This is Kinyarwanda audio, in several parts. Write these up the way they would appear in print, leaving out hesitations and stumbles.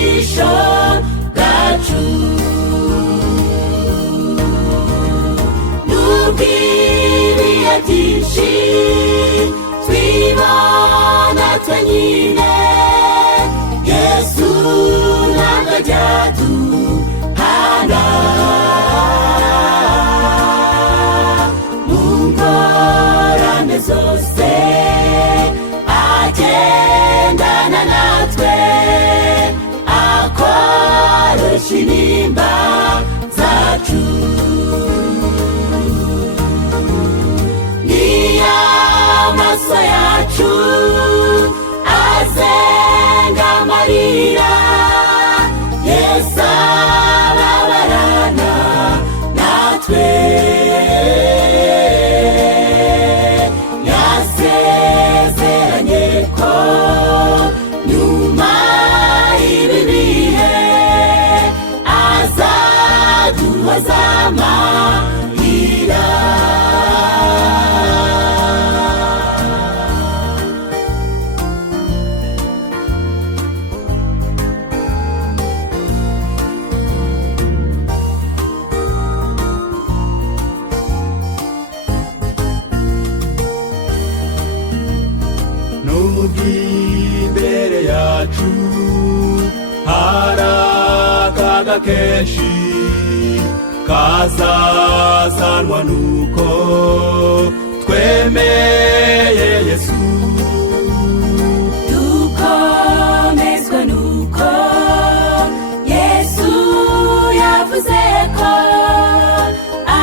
ubwisho bwacu. N'ubw'ibihe byinshi twibona twenyine, Yesu ntabwo ajya aduhana. Mu ngorane zose agendana natwe, akoroshya intimba zacu. Niyo amaso yacu azenga amarira, Yesu ababarana natwe. Yasezeranye ko nyuma y'ibi bihe azaduhoza amarira. Imbere yacu hari akaga kenshi kazazanwa nuko twemeye Yesu. Dukomezwa nuko Yesu yavuze ko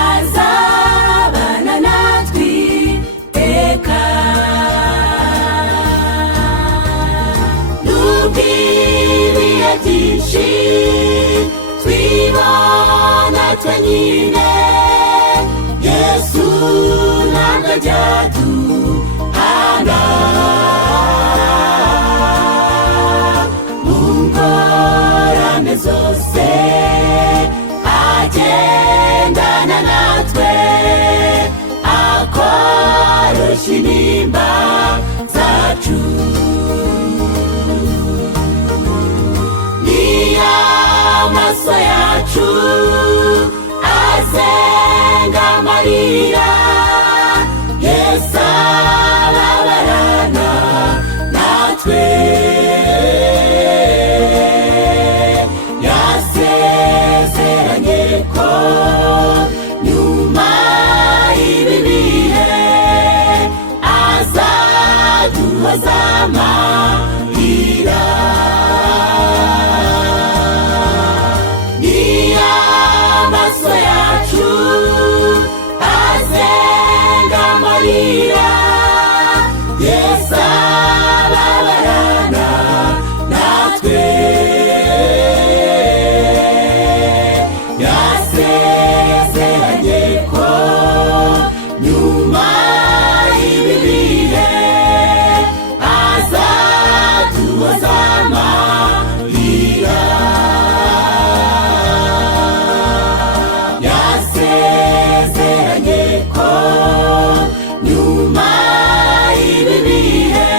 azabana natwe iteka. Ibihe byinshi twibona twenyine, Yesu ntabwo ajya aduhana. Mu ngorane zose agendana natwe, akoroshya intimba zacu. Amaso yacu azenga amarira, Yesu ababarana natwe. Yasezeranye ko nyuma y'ibi bihe azaduhoza amarira. Amaso yacu azenga amarira, Yesu ababarana natwe. Yasezeranye ko nyuma y'ibi bihe azaduhoza amarira. Yasezeranye ko nyuma y'ibi bihe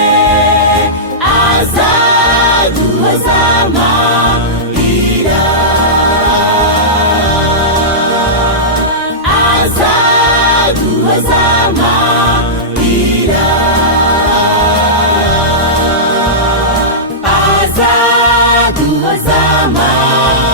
azaduhoza amarira. Azaduhoza amarira. Azaduhoza amarira.